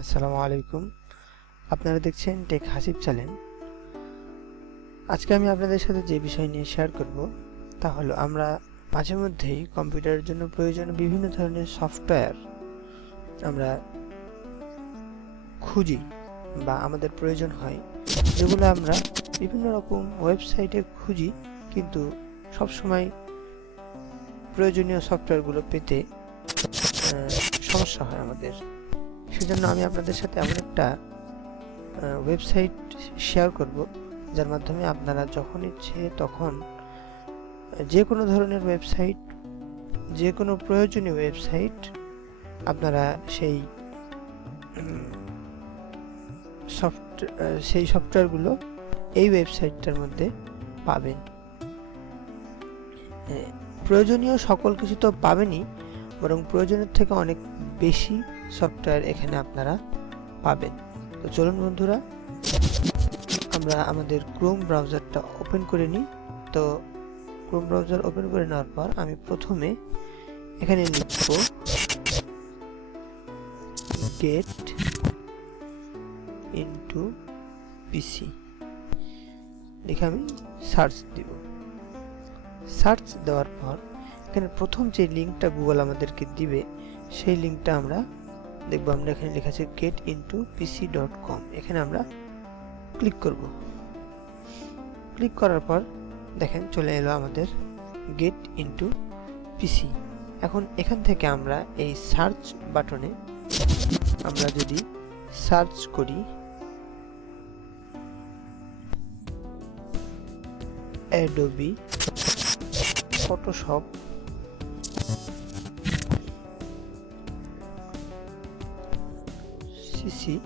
আসসালামু আলাইকুম। আপনারা দেখছেন TechHasib চ্যানেল। আজকে আমি আপনাদের সাথে যে বিষয় নিয়ে শেয়ার করব তা হলো আমরা মাঝে মধ্যেই কম্পিউটারের জন্য প্রয়োজনীয় বিভিন্ন ধরনের সফটওয়্যার আমরা খুঁজি বা আমাদের প্রয়োজন হয়, যেগুলো আমরা বিভিন্ন রকম ওয়েবসাইটে খুঁজি, কিন্তু সবসময় প্রয়োজনীয় সফটওয়্যারগুলো পেতে সমস্যা হয় আমাদের। সেজন্য আমি আপনাদের সাথে এমন একটা ওয়েবসাইট শেয়ার করব, যার মাধ্যমে আপনারা যখন ইচ্ছে তখন যে কোনো ধরনের ওয়েবসাইট, যে কোনো প্রয়োজনীয় ওয়েবসাইট আপনারা সেই সফটওয়্যারগুলো এই ওয়েবসাইটটার মধ্যে পাবেন। প্রয়োজনীয় সকল কিছু তো পাবেনই, বরং প্রয়োজনের থেকে অনেক বেশি সফটওয়্যার এখানে আপনারা পাবেন। তো চলুন বন্ধুরা, আমরা আমাদের ক্রোম ব্রাউজারটা ওপেন করে নিই। তো ক্রোম ব্রাউজার ওপেন করে নেওয়ার পর আমি প্রথমে এখানে লিখব গেট ইনটু পিসি, লিখে আমি সার্চ দিব। সার্চ দেওয়ার পর এখানে প্রথম যে লিঙ্কটা গুগল আমাদেরকে দিবে সেই লিঙ্কটা আমরা দেখব। আমরা এখানে লেখা আছে getintoPC.com, এখানে আমরা ক্লিক করব। ক্লিক করার পর দেখেন চলে এলো আমাদের গেট ইনটু পিসি। এখন এখান থেকে আমরা এই সার্চ বাটনে আমরা যদি সার্চ করি অ্যাডোবি ফটোশপ সিসি,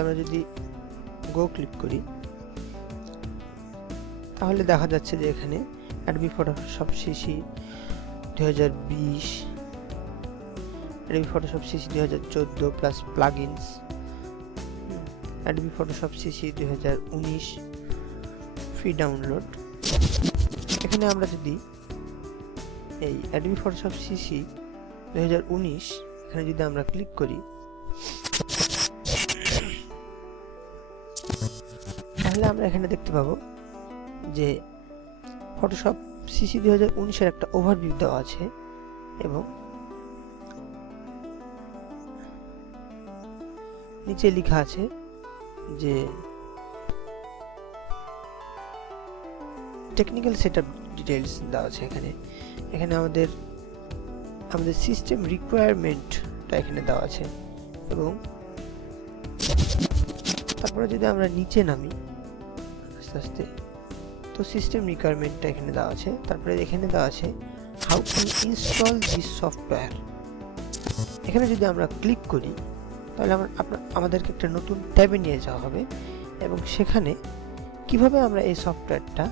আমরা যদি গো ক্লিক করি তাহলে দেখা যাচ্ছে যে এখানে Adobe Photoshop CC 2020, Adobe Photoshop CC 2014 plus plugins, Adobe Photoshop CC 2019 free download. এখানে আমরা যদি এই অ্যাডোবি ফটোশপ সিসি 2019 এখানে যদি আমরা ক্লিক করি তাহলে আমরা এখানে দেখতে পাবো যে ফটোশপ সিসি 2019 এর একটা ওভারভিউ দেওয়া আছে এবং নিচে লেখা আছে যে টেকনিক্যাল সেটআপ ডিটেইলস দেওয়া আছে। এখানে আমাদের সিস্টেম রিকোয়ারমেন্টটা এখানে দেওয়া আছে এবং তারপরে যদি আমরা নিচে নামি আস্তে আস্তে, তো সিস্টেম রিকোয়ারমেন্টটা এখানে দেওয়া আছে। তারপরে এখানে দেওয়া আছে how to install this software. এখানে যদি আমরা ক্লিক করি তাহলে আমাদেরকে একটা নতুন ট্যাবে নিয়ে যাওয়া হবে এবং সেখানে কিভাবে আমরা এই সফটওয়্যারটা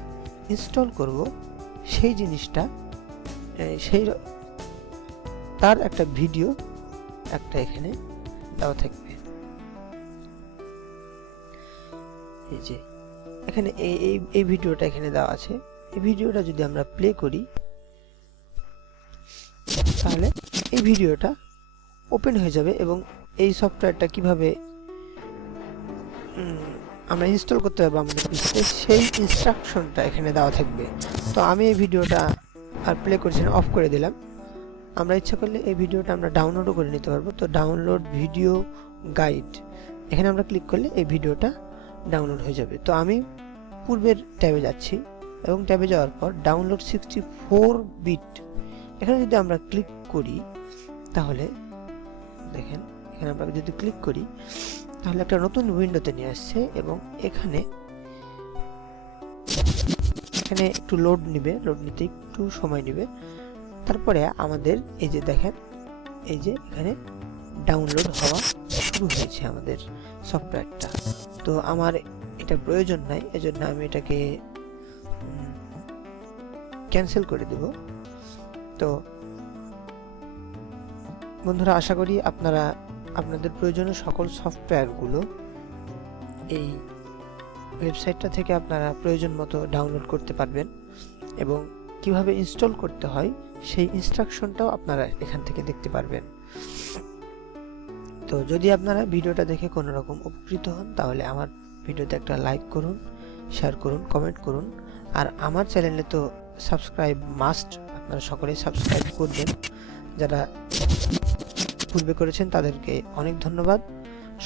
ইনস্টল করব সেই জিনিসটা তার একটা ভিডিও একটা এখানে দেওয়া থাকবে। এই যে এখানে এই ভিডিওটা এখানে দেওয়া আছে। এই ভিডিওটা যদি আমরা প্লে করি তাহলে এই ভিডিওটা ওপেন হয়ে যাবে এবং এই সফটওয়্যারটা কিভাবে আমরা ইনস্টল করতে পারবো আমাদের পিসিতে সেই ইনস্ট্রাকশনটা এখানে দেওয়া থাকবে। তো আমি এই ভিডিওটা আর প্লে করছি না, অফ করে দিলাম। আমরা ইচ্ছা করলে এই ভিডিওটা আমরা ডাউনলোডও করে নিতে পারবো। তো ডাউনলোড ভিডিও গাইড, এখানে আমরা ক্লিক করলে এই ভিডিওটা ডাউনলোড হয়ে যাবে। তো আমি পূর্বের ট্যাবে যাচ্ছি এবং ট্যাবে যাওয়ার পর ডাউনলোড 64 বিট, এখানে যদি আমরা ক্লিক করি তাহলে দেখেন এখানে আমরা যদি ক্লিক করি তাহলে একটা নতুন উইন্ডোতে নিয়ে আসছে এবং এখানে একটু লোড নিতে একটু সময় নেবে। তারপরে আমাদের এই যে দেখেন এই যে এখানে ডাউনলোড হওয়া শুরু হয়েছে আমাদের সফটওয়্যারটা। তো আমার এটা প্রয়োজন নাই, এজন্য আমি এটাকে ক্যান্সেল করে দেব। তো বন্ধুরা, আশা করি আপনারা আপনাদের প্রয়োজনীয় সকল সফটওয়্যারগুলো এই ওয়েবসাইটটা থেকে আপনারা প্রয়োজন মতো ডাউনলোড করতে পারবেন এবং কিভাবে ইনস্টল করতে হয় সেই ইনস্ট্রাকশনটাও আপনারা এখান থেকে দেখতে পারবেন। তো তো যদি আপনারা ভিডিওটা দেখে কোনো রকম উপকৃত হন তাহলে আমার ভিডিওতে একটা লাইক করুন, শেয়ার করুন, কমেন্ট করুন। আর আমার চ্যানেলে তো সাবস্ক্রাইব মাস্ট, আপনারা সকলেই সাবস্ক্রাইব করবেন। যারা পূর্বে করেছেন তাদেরকে অনেক ধন্যবাদ।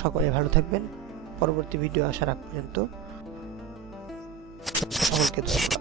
সকলে ভালো থাকবেন। পরবর্তী ভিডিও আসার আগ পর্যন্ত সকলকে ধন্যবাদ।